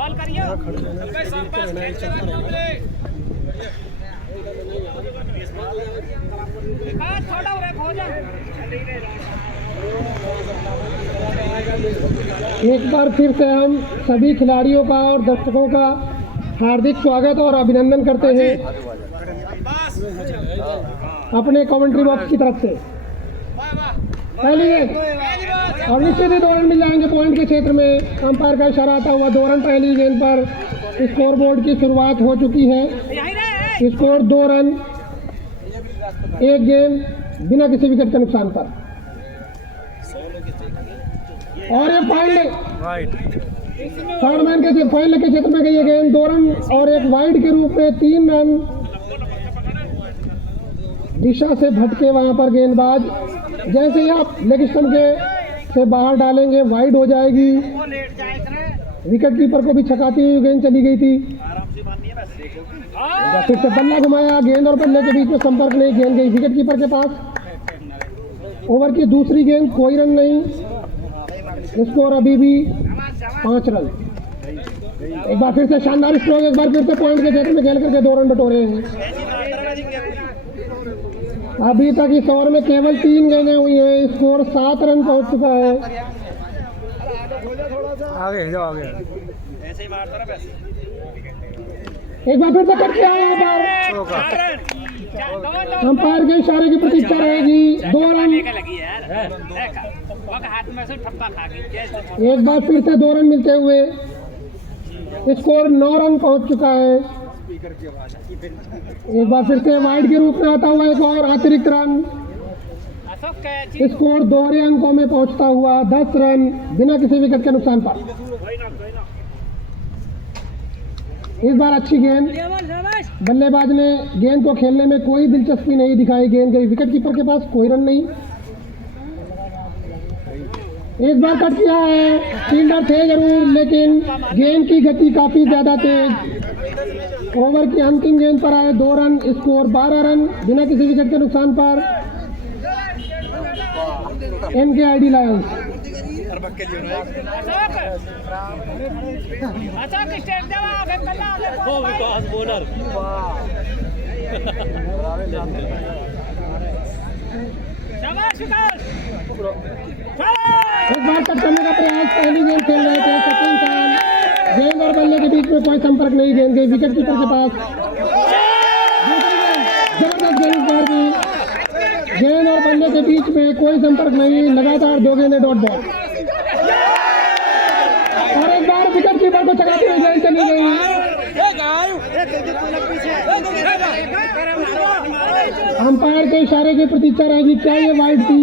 Ball करिए छोटा हो जा। एक बार फिर से हम सभी खिलाड़ियों का और दर्शकों का हार्दिक स्वागत और अभिनंदन करते हैं अपने कमेंट्री बॉक्स की तरफ से। पहली गेंद और निश्चित ही 2 रन मिल जाएंगे पॉइंट के क्षेत्र में। अंपायर का इशारा आता हुआ 2 रन पहली गेंद पर स्कोर बोर्ड की शुरुआत हो चुकी है। स्कोर 2 रन, 1 गेंद बिना किसी विकेट के नुकसान पर। और ये थर्ड मैन के फाइनल के क्षेत्र में गई है गेंद। 2 रन और एक वाइड के रूप में 3 रन। दिशा से भटके वहां पर गेंदबाज, जैसे ही आप लेग स्टंप के से बाहर डालेंगे वाइड हो जाएगी। विकेट कीपर को भी छकाती हुई गेंद चली गई थी। फिर से बल्ला घुमाया, गेंद और बल्ले के बीच में संपर्क नहीं, गेंद गई विकेट कीपर के पास। ओवर की दूसरी गेंद, कोई रन नहीं। स्कोर अभी भी 5 रन। एक बार फिर से शानदार स्ट्रोक, एक बार फिर से पॉइंट के क्षेत्र में खेल करके 2 रन बटोरे हैं। अभी तक इस ओवर में केवल 3 गेंदें हुई हैं। स्कोर 7 रन पहुंच चुका है। आगे ऐसे ही मारता रहा। एक बार फिर से कट किया है। अंपायर के इशारे की प्रतीक्षा रहेगी। 2 रन। एक बार फिर से 2 रन मिलते हुए स्कोर 9 रन पहुंच चुका है। एक बार फिर से वाइड के रूप में आता हुआ एक और अतिरिक्त रन। स्कोर 2 अंकों में पहुंचता हुआ 10 रन बिना किसी विकेट के नुकसान पर। इस बार अच्छी गेंद, बल्लेबाज ने गेंद को खेलने में कोई दिलचस्पी नहीं दिखाई। गेंद गई विकेट कीपर के पास, कोई रन नहीं। एक बार कट किया है, फील्डर थे जरूर, लेकिन गेंद की गति काफी ज्यादा तेज। ओवर की अंतिम गेंद पर आए 2 रन। स्कोर 12 रन बिना किसी विकेट के नुकसान पर। NKID Lions. एक बार कट करने का प्रयास, पहली गेंद खेल रहे थे सचिन खान। गेंद और बल्ले के बीच में कोई संपर्क नहीं, गेंद गई विकेट कीपर के पास। जबरदस्त गेंद पर भी गेंद और बल्ले के बीच में कोई संपर्क नहीं, लगातार 2 गेंदें डॉट बॉल। और एक बार विकेट कीपर को चकराती हुई गेंद चली गई। अंपायर के इशारे की प्रतीक्षा रहेगी। क्या ये वाइड थी?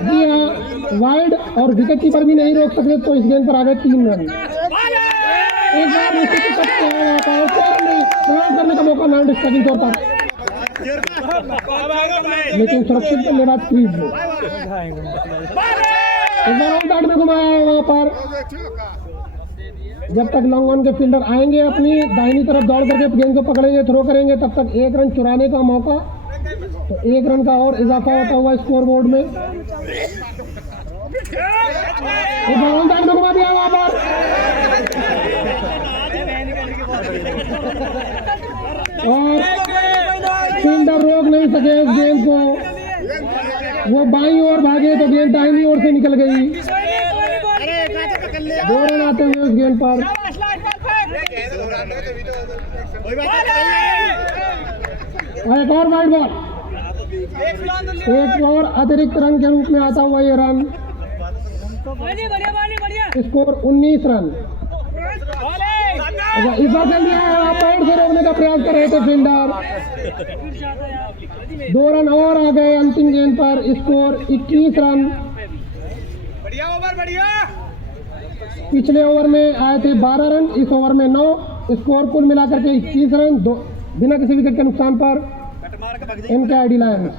जी हाँ, वाइड, और विकेट कीपर भी नहीं रोक सके तो इस गेंद पर आ गए 3 रन। एक बार करने का मौका नॉन डिस्टर्बिंग तौर पर, लेकिन सुरक्षित बल्लेबाज क्रीज में। एक बार ऑन साइड में घुमाया वहां पर। जब तक लॉन्ग ऑन के फील्डर आएंगे अपनी दाहिनी तरफ दौड़ करके गेंद को पकड़ेंगे, थ्रो करेंगे, तब तक 1 रन चुराने का मौका। तो 1 रन का और इजाफा होता हुआ स्कोर बोर्ड में। ऑन साइड में घुमा दिया वहां पर। और फील्डर रोक नहीं सके उस गेंद को। वो बाईं ओर भागे तो गेंद दाहिनी ओर से निकल गई। 2 रन आते हुए उस गेंद पर। और एक और वाइड बॉल, एक और अतिरिक्त रन के रूप में आता हुआ ये रन। Score 19 run. इस बार चल दिया है, पैर से रोकने का प्रयास कर रहे थे फील्डर। 2 रन और आ गए अंतिम गेंद पर। Score 21 run. पिछले ओवर में आए थे 12 रन, इस ओवर में 9। स्कोर कुल मिलाकर के 21 रन बिना किसी विकेट के नुकसान पर। NKID Lions.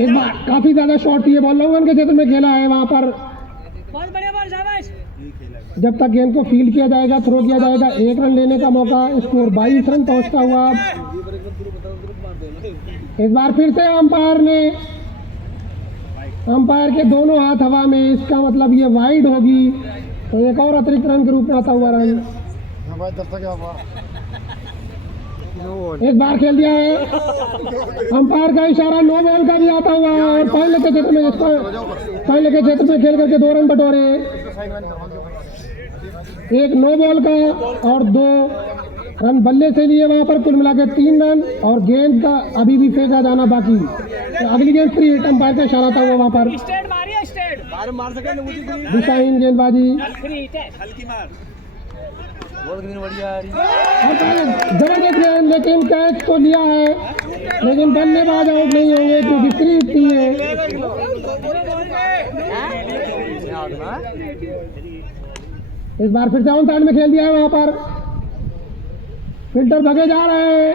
एक बार काफी ज्यादा शॉट थी, बॉल लॉन्ग ऑन के क्षेत्र में खेला है वहां पर। जब तक गेंद को फील्ड किया जाएगा, थ्रो किया जाएगा, 1 रन लेने का मौका। स्कोर 22 रन पहुंचता हुआ। इस बार फिर से अंपायर के दोनों हाथ हवा में, इसका मतलब ये वाइड होगी। तो एक और अतिरिक्त रन के रूप में आता हुआ रन। एक बार खेल दिया है, अंपायर का इशारा नो बॉल का भी आता हुआ है और फाइनल के क्षेत्र में खेल करके 2 रन बटोरे। एक नो बॉल का और 2 रन बल्ले से लिए वहां पर, कुल मिलाकर 3 रन और गेंद का अभी भी फेंका जाना बाकी। तो अगली गेंद फ्री हिट, अंपायर का इशारा था वो वहां पर। स्टेट मारिए, स्टेट मार सके दिशाहीन गेंदबाजी फ्री हिट है। हल्की मार बहुत बढ़िया जबरदस्त गेंद, लेकिन कैच तो लिया है लेकिन बल्लेबाज आउट नहीं होंगे क्योंकि फ्री हिट थी है। इस बार फिर से ऑन साइड में खेल दिया है वहां पर, फिल्टर भगे जा रहे हैं,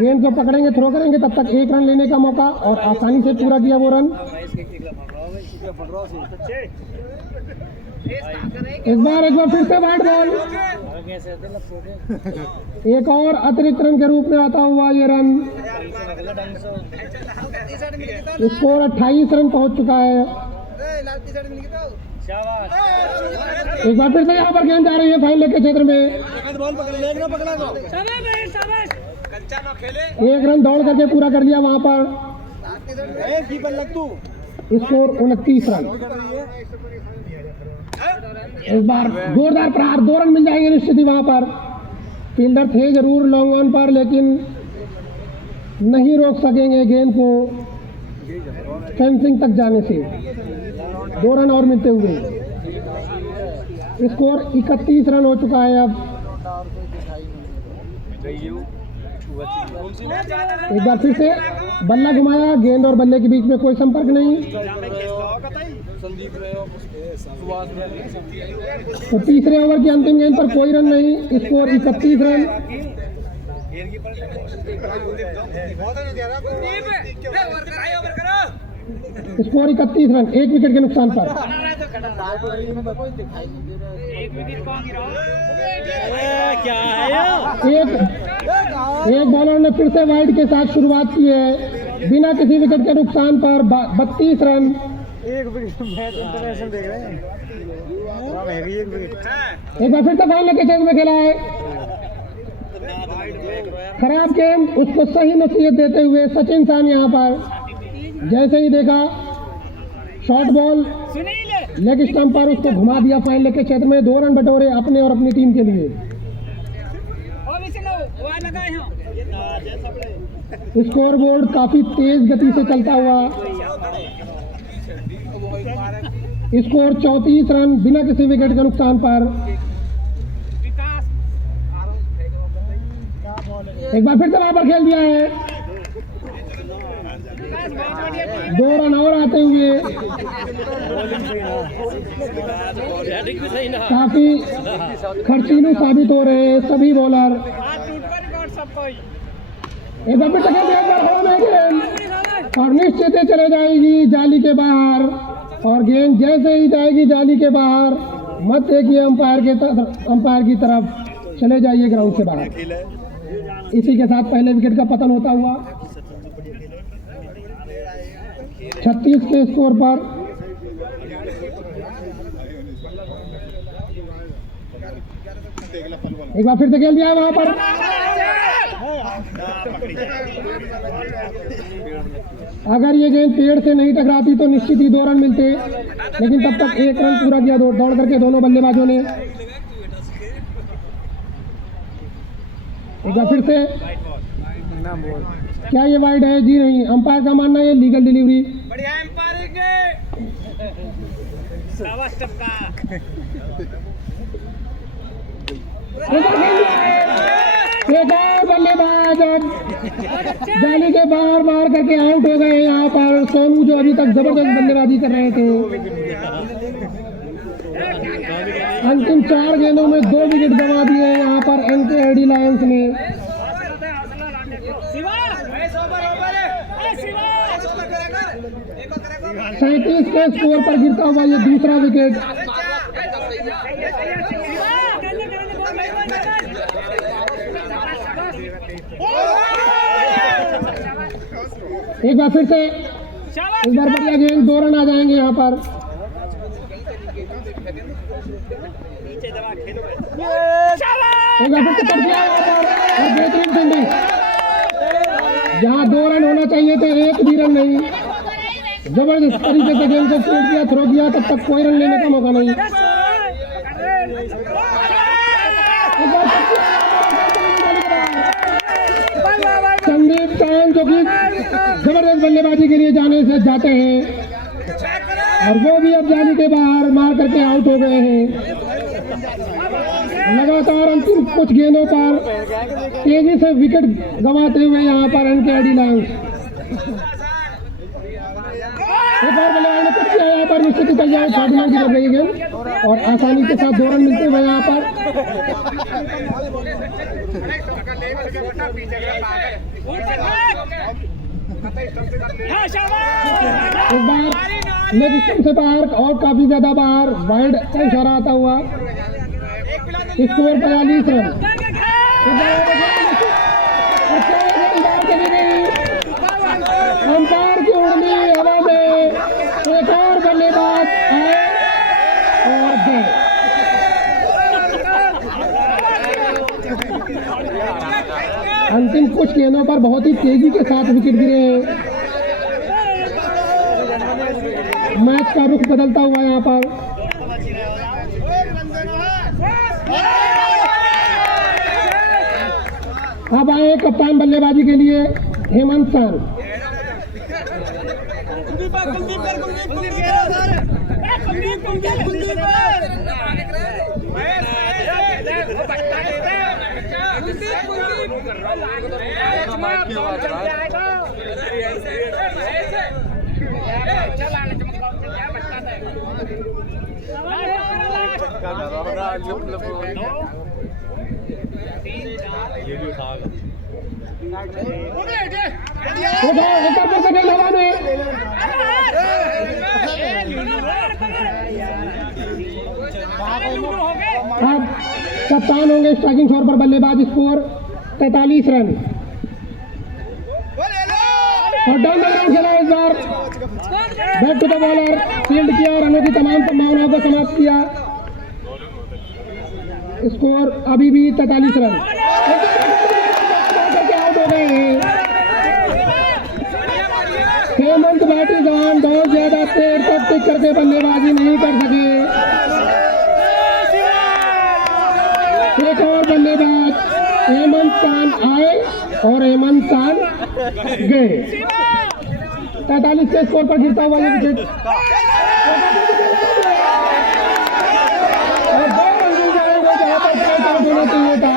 गेंद को पकड़ेंगे, थ्रो करेंगे, तब तक 1 रन लेने का मौका और आसानी से पूरा किया वो रन। एक बार फिर से वाइड बॉल, एक और अतिरिक्त रन के रूप में आता हुआ ये रन। स्कोर 28 रन पहुंच चुका है। एक बार फिर से यहाँ पर गेंद जा रही है फाइनल के क्षेत्र में। 1 रन दौड़ करके पूरा कर लिया वहां पर। Score 29 run. इस बार जोरदार प्रहार, 2 रन मिल जाएंगे निश्चित ही वहां पर। फील्डर थे जरूर लॉन्ग ऑन पर लेकिन नहीं रोक सकेंगे गेंद को फेंसिंग तक जाने से। 2 रन और मिलते हुए स्कोर 31 रन हो चुका है अब। एक बार फिर से बल्ला घुमाया, गेंद और बल्ले के बीच में कोई संपर्क नहीं। तो तीसरे ओवर की अंतिम गेंद पर कोई रन नहीं, score 31 run. Score 31 run, 1 wicket के नुकसान पर। एक बॉलर ने फिर से वाइड के साथ शुरुआत की है बिना किसी विकेट के नुकसान पर। 32 रन। एक इंटरनेशनल देख रहे हैं। एक बार फिर से फाइनल के क्षेत्र में खेला है। खराब गेंद, उसको सही नसीहत देते हुए सचिन सान यहाँ पर जैसे ही देखा शॉर्ट बॉल लेग स्टंप पर उसको घुमा दिया फाइनल के क्षेत्र में। 2 रन बटोरे अपने और अपनी टीम के लिए। स्कोर बोर्ड काफी तेज गति से चलता हुआ। स्कोर 34 रन बिना किसी विकेट के नुकसान पर। एक बार फिर से वहां पर खेल दिया है। 2 रन और आते हुए काफी खर्चीलू साबित हो रहे हैं सभी बॉलर। एक बार फिर से खेल दिया और निश्चित ही चले जाएगी जाली के बाहर। और गेंद जैसे ही जाएगी जाली के बाहर, मत देखिए अंपायर की तरफ, चले जाइए ग्राउंड से बाहर। इसी के साथ पहले विकेट का पतन होता हुआ 36 के स्कोर पर। एक बार फिर से खेल दिया है वहां पर। अगर ये गेंद पेड़ से नहीं टकराती तो निश्चित ही 2 रन मिलते, लेकिन तब तक 1 रन पूरा किया दौड़ करके दोनों बल्लेबाजों ने। एक बार फिर से क्या ये वाइड है? जी नहीं, अंपायर का मानना है लीगल डिलीवरी। बढ़िया अंपायरिंग शाबाश टपका। एक और बल्लेबाज जाली के बाहर मार करके आउट हो गए यहाँ पर सोनू, जो अभी तक जबरदस्त बल्लेबाजी कर रहे थे। अंतिम 4 गेंदों में 2 विकेट गंवा दिए यहाँ पर NKLD लायंस ने। 37 के स्कोर पर गिरता हुआ ये दूसरा विकेट। एक बार फिर से, एक बार बढ़िया गेंद, 2 रन आ जाएंगे यहाँ पर। एक बार फिर से कर दिया और बेहतरीन फील्डिंग। जहाँ 2 रन होना चाहिए थे, 1 भी रन नहीं। जबरदस्त तरीके से गेंद को फील्ड किया, थ्रो किया, तब तक कोई रन लेने का मौका नहीं। संदीप चौहान जो कि जबरदस्त बल्लेबाजी के लिए जाते हैं और वो भी अब जाने के बाहर मार करके आउट हो गए हैं। लगातार अंतिम कुछ गेंदों पर तेजी से विकेट गंवाते हुए यहाँ पर एनकेडी लायंस। एक और बल्लेबाज ने कुछ किया यहाँ पर, निश्चित ही चल जाए 60 रन की लग गई गेंद और आसानी के साथ 2 रन मिलते हुए यहाँ पर। इस बार लेग स्टंप से बाहर और काफी ज्यादा बाहर वाइड का इशारा आता हुआ। Score 45 run. अंपायर की उंगली हवा में, एक और बल्लेबाज आए और गए। अंतिम कुछ गेंदों पर बहुत ही तेजी के साथ विकेट गिरे हैं। मैच का रुख बदलता हुआ यहाँ पर। अब आए कप्तान बल्लेबाजी के लिए हेमंत सान। अब कप्तान होंगे स्ट्राइकिंग छोर पर बल्लेबाज। स्कोर 43 रन और डाउन द ग्राउंड खेला इस बार। Back to the bowler, field किया, रनों की तमाम संभावनाओं को समाप्त किया। स्कोर अभी भी 43 रन। आउट हो गए हैं। हेमंत बैटीजान बहुत ज्यादा देर तक टिक करके बल्लेबाजी नहीं कर सके। एक और बल्लेबाज हेमंत सान आए और हेमंत सान गए। 43 के स्कोर पर गिरता हुआ ये विकेट। होना चाहिए था।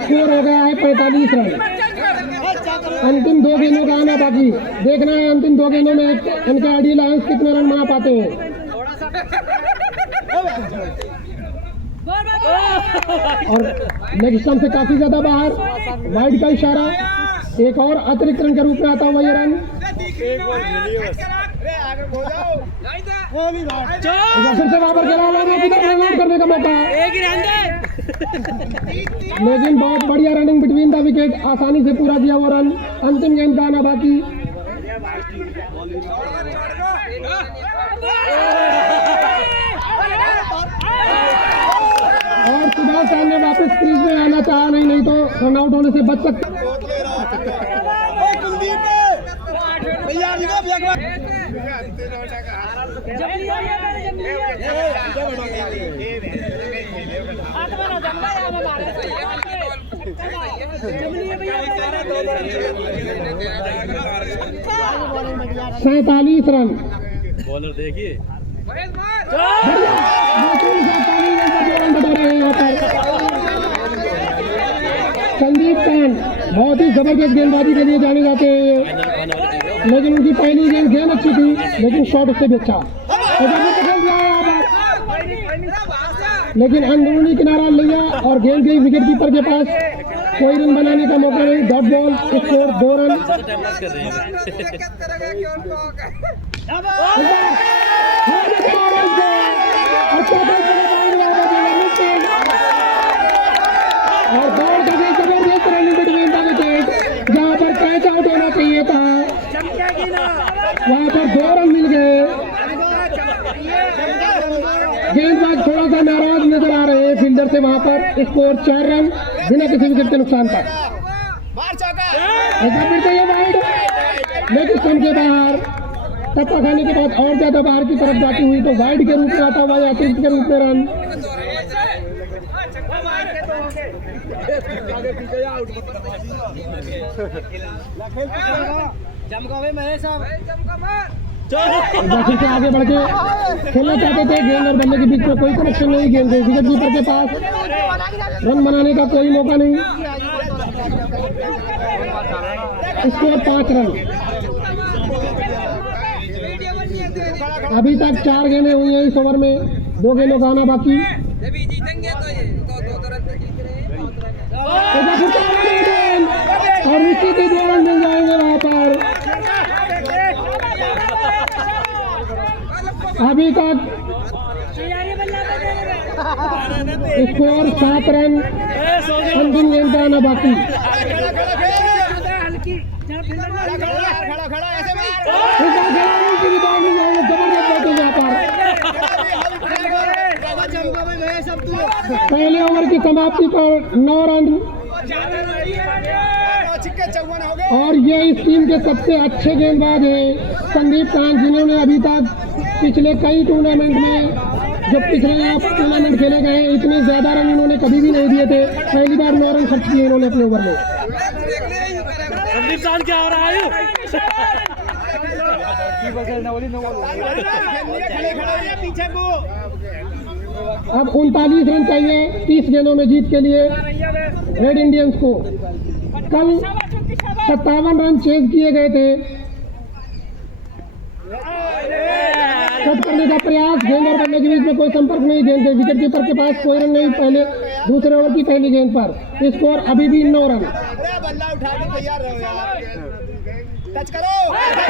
स्कोर हो गया है 45 रन। अंतिम 2 गेंदों का आना बाकी। देखना है अंतिम 2 गेंदों में एनकेडी लायंस कितने रन बना पाते हैं। और लेग स्टंप से काफी ज्यादा बाहर, वाइड का इशारा। एक और अतिरिक्त रन के रूप में आता हुआ ये रन। फिर से वहां पर रन करने का मौका, लेकिन बहुत बढ़िया रनिंग बिटवीन द विकेट, आसानी से पूरा किया हुआ रन। अंतिम गेंद का आना बाकी। और सुभाष खान ने वापस क्रीज में आना चाहा, नहीं तो रन आउट होने से बच सकता। सैतालीस रन। बॉलर देखिए संदीप चौहान बहुत ही जबरदस्त गेंदबाजी के लिए जाने जाते हैं, लेकिन उनकी पहली गेंद अच्छी थी, लेकिन शॉट उससे भी अच्छा। लेकिन अंदरूनी किनारा लिया और गेंद गई विकेट कीपर के पास। कोई रन बनाने का मौका नहीं। Dot ball, score 2 run. और दौड़ का भी जबरदस्त रनिंग बिटवीन द विकेट, जहां वहां पर 2 रन मिल गए। गेंदबाज थोड़ा सा नाराज नजर आ रहे हैं फील्डर से। वहां पर स्कोर 4 रन बिना किसी विकेट के नुकसान का। एक बार फिर से ये वाइड, लेग स्टंप के बाहर। टप्पा खाने के बाद और ज्यादा बाहर की तरफ जाती हुई तो वाइड के रूप में आता हुआ या अतिरिक्त के रूप में रन। फिर से आगे बढ़ के खेलना चाहते थे। गेंद और बल्ले के बीच में कोई कनेक्शन नहीं। गेंद विकेट कीपर के पास रन बनाने का कोई मौका नहीं। Score 5 run. अभी तक 4 गेंदें हुई हैं इस ओवर में, 2 गेंदों का आना बाकी। और निश्चित ही 2 रन मिल जाएंगे वहां पर। अभी तक स्कोर 7 रन, अंतिम गेंद का आना बाकी। पहले ओवर की समाप्ति पर 9 रन और ये इस टीम के सबसे अच्छे गेंदबाज हैं संदीप कांत, जिन्होंने अभी तक पिछले कई टूर्नामेंट में, जो पिछले टूर्नामेंट खेले गए हैं, इतने ज्यादा रन इन्होंने कभी भी नहीं दिए थे। पहली बार 9 रन खर्च किए इन्होंने अपने ओवर में। संदीप कांत क्या हो रहा है? अब 39 रन चाहिए 30 गेंदों में जीत के लिए रेड इंडियंस को। कल 57 रन चेज किए गए थे। कट करने का प्रयास, गेंद और बल्ले के बीच में कोई संपर्क नहीं। गेंद विकेट कीपर के पास कोई रन नहीं। पहले दूसरे ओवर की पहली गेंद पर स्कोर अभी भी 9 रन।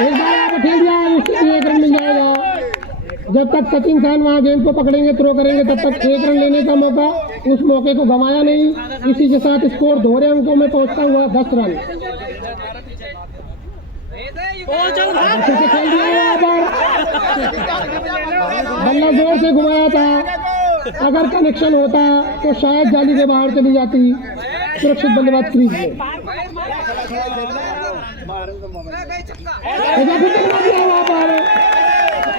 एक बार आप खेल दिया, उसके लिए 1 रन मिल जाएगा। जब तक सचिन खान वहां गेंद को पकड़ेंगे, थ्रो करेंगे, तब तक 1 रन लेने का मौका, उस मौके को गंवाया नहीं। इसी के साथ स्कोर दोहरे अंकों में पहुंचता हुआ 10 रन। अच्छे से खेल दिया वहां पर, बल्ला जोर से घुमाया था। अगर कनेक्शन होता तो शायद जाली के बाहर चली जाती। सुरक्षित बल्लेबाज क्रीज में वहां पर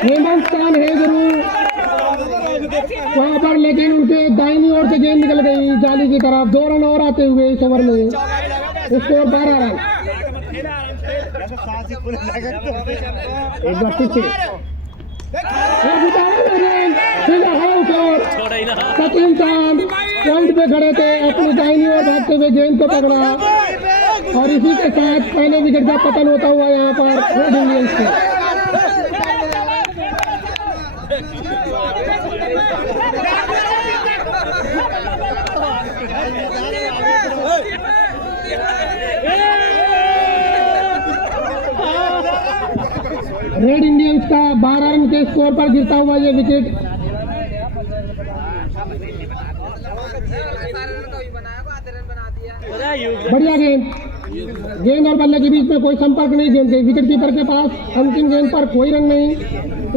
हेमंत खान है जरूर वहां पर, लेकिन उनके दाहिनी ओर से गेंद निकल गई जाली की तरफ। 2 रन और आते हुए इस ओवर में स्कोर 12 रन। एक बार फिर से सचिन चांद पॉइंट पे खड़े थे, अपनी दाहिनी ओर भागते हुए गेंद को पकड़ा और इसी के साथ पहले विकेट का पतन होता हुआ यहाँ पर रेड इंडियंस के। रेड इंडियंस का 12 रन के स्कोर पर गिरता हुआ ये विकेट। बढ़िया गेंद और बल्ले के बीच में कोई संपर्क नहीं। गेंद विकेट कीपर के पास अंतिम गेंद पर कोई रन नहीं।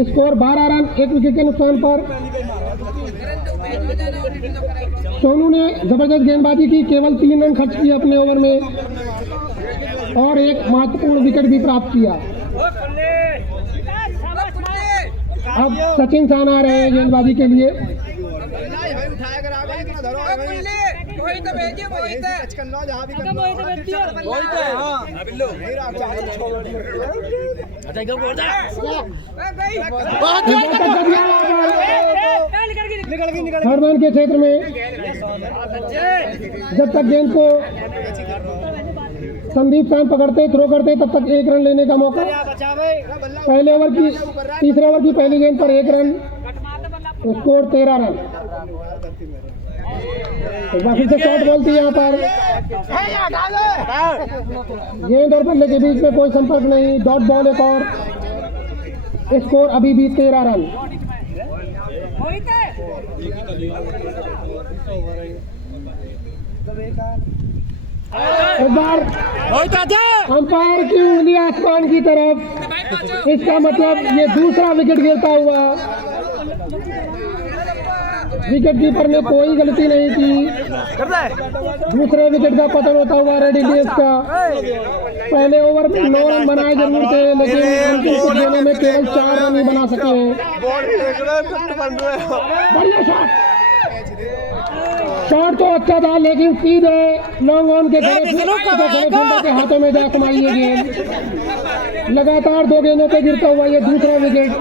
स्कोर 12 रन 1 विकेट के नुकसान पर। सोनू ने जबरदस्त गेंदबाजी की, केवल 3 रन खर्च किए अपने ओवर में और एक महत्वपूर्ण विकेट भी प्राप्त किया। अब सचिन खान आ रहे हैं गेंदबाजी के लिए। हरमान के क्षेत्र में जब तक गेंद को संदीप खान पकड़ते, थ्रो करते, तब तक 1 रन लेने का मौका। पहले ओवर की, तीसरे ओवर की पहली गेंद पर 1 रन, स्कोर 13 रन। वापस से शॉट बॉल थी यहाँ पर, गेंद और बल्ले के बीच में कोई संपर्क नहीं। डॉट बॉल एक और, स्कोर अभी भी 13 रन। एक बार अंपायर की उंगली आसमान की तरफ। इसका मतलब ये दूसरा विकेट गिरता हुआ। विकेट कीपर ने कोई गलती नहीं की। दूसरे विकेट का पतन होता हुआ रेड इंडियंस का। पहले ओवर में 9 रन बनाए जरूर थे, लेकिन अंतिम कुछ गेंदों में केवल 4 रन ही बना सके। बढ़िया शॉट तो अच्छा था, लेकिन सीधे लॉन्ग ऑन के फील्डर के हाथों में जा कमाई ये गेंद। लगातार 2 गेंदों पे गिरता हुआ ये दूसरा विकेट।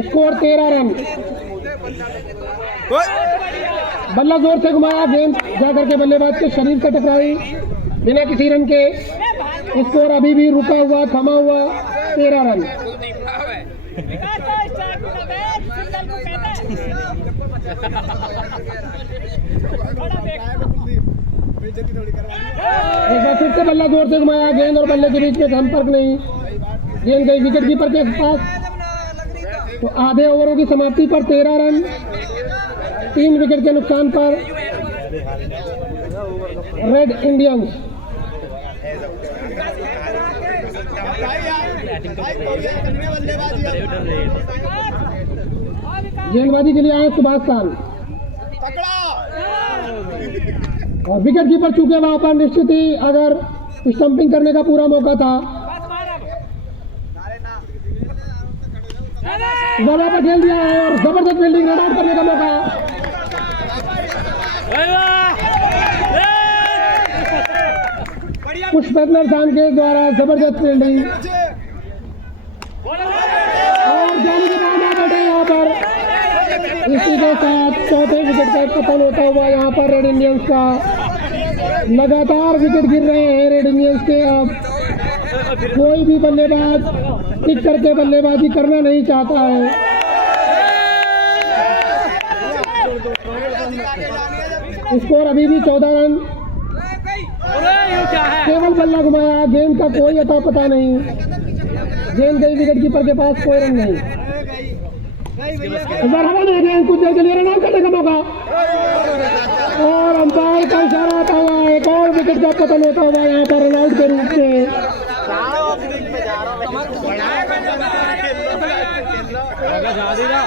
Score 13 run. बल्ला जोर से घुमाया, गेंद जाकर के बल्लेबाज के शरीर से टकराई बिना किसी रन के। स्कोर अभी भी रुका हुआ, थमा हुआ 13 रन। एक बार फिर से बल्ला जोर से घुमाया, गेंद और बल्ले के बीच में संपर्क नहीं। गेंद गई विकेट कीपर के पास। तो आधे ओवरों की समाप्ति पर 13 रन, 3 विकेट के नुकसान पर रेड इंडियंस। गेंदबाजी के लिए आए सुभाष खान और विकेट कीपर चूके वहां पर निश्चित ही अगर स्टंपिंग करने का पूरा मौका था। दबा पर खेल दिया है और जबरदस्त फील्डिंग, रन आउट करने का मौका। पुष्पेंद्र खान के द्वारा जबरदस्त फील्डिंग और जाने के बाद आ बैठे यहाँ पर। इसी के साथ चौथे विकेट का पतन होता हुआ यहाँ पर रेड इंडियंस का। लगातार विकेट गिर रहे हैं रेड इंडियंस के। अब कोई भी बल्लेबाज टिक करके बल्लेबाजी करना नहीं चाहता है। स्कोर अभी भी 14 रन। केवल बल्ला घुमाया, गेंद का कोई अता पता नहीं। गेंद गई विकेट कीपर के पास, कोई रन नहीं। गेंद कुछ देर के लिए रन आउट करने का मौका और अंपायर का इशारा आता हुआ एक और विकेट का पतन होता हुआ यहाँ पर रन आउट के रूप में।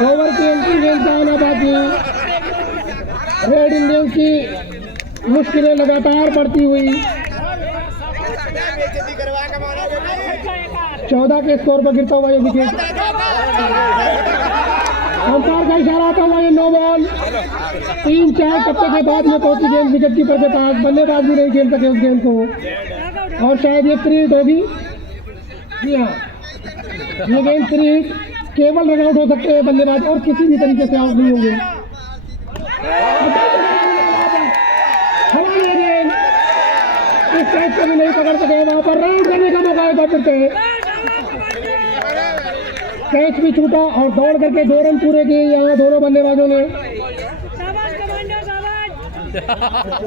ओवर की अंतिम गेंद का आना बाकी। रेड इंडियंस की मुश्किलें लगातार बढ़ती हुई। 14 के स्कोर पर गिरता हुआ ये विकेट। अंपायर का इशारा आता हुआ ये 9 बॉल। 3-4 टप्पे के बाद में पहुंची गेंद विकेट कीपर के पास। बल्लेबाज भी नहीं खेल सके उस गेंद को और शायद ये फ्री हिट होगी। जी हाँ, ये गेंद फ्री हिट। केवल रन आउट हो सकते हैं बल्लेबाज और किसी भी तरीके से आउट नहीं होंगे। हमारी गेंद इस कैच को भी नहीं पकड़ सके, वहां पर रन करने का मौका है फिर से। कैच भी छूटा और दौड़ करके 2 रन पूरे किए यहाँ दोनों बल्लेबाजों ने।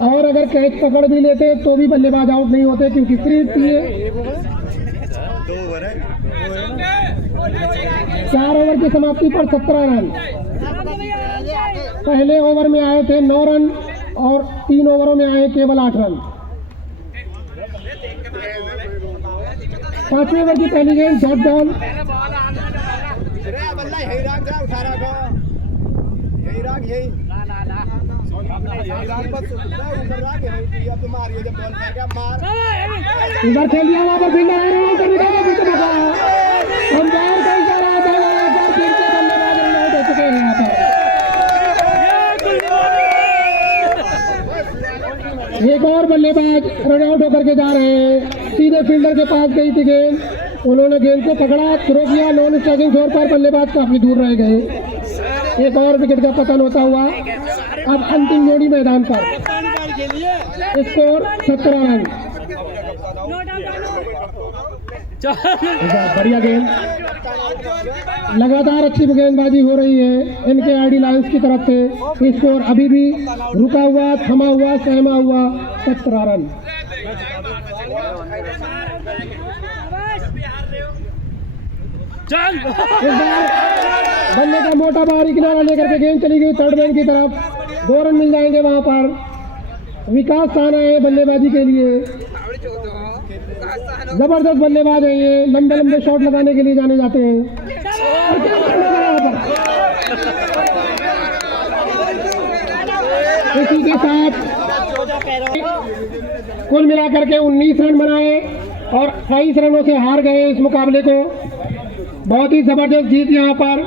और अगर कैच पकड़ भी लेते तो भी बल्लेबाज आउट नहीं होते क्योंकि फ्री हिट थी। 4 ओवर की समाप्ति पर 17 रन। पहले ओवर में आए थे 9 रन और 3 ओवरों में आए केवल 8 रन। 5वें ओवर की पहली गेंद डॉट बॉल। इधर खेल दिया, वहां पर फील्डर अंपायर का इशारा आता है। फिर से बल्लेबाज रन आउट हो चुके हैं यहाँ पर। एक और बल्लेबाज रन आउट होकर के जा रहे हैं। सीधे फील्डर के पास गई थी गेंद, उन्होंने गेंद को पकड़ा, थ्रो किया। नॉन स्ट्राइकिंग छोर पर बल्लेबाज काफी दूर रह गए। एक और विकेट का पतन होता हुआ अब अंतिम जोड़ी मैदान पर। Score 17 run. बढ़िया गेंद, लगातार अच्छी गेंदबाजी हो रही है इनके आईडी लायंस की तरफ से। स्कोर अभी भी रुका हुआ, थमा हुआ, सहमा हुआ 17 रन। चल इस बार बल्ले का मोटा बाहरी किनारा लेकर के गेंद चली गई थर्ड मैन की तरफ। 2 रन मिल जाएंगे वहां पर। विकास साना है बल्लेबाजी के लिए, जबरदस्त बल्लेबाज है ये, लंबे लंबे शॉट लगाने के लिए जाने जाते हैं। और क्या करना है यहाँ पर? इसी के साथ कुल मिलाकर के 19 रन बनाए और 22 रनों से हार गए इस मुकाबले को। बहुत ही जबरदस्त जीत यहाँ पर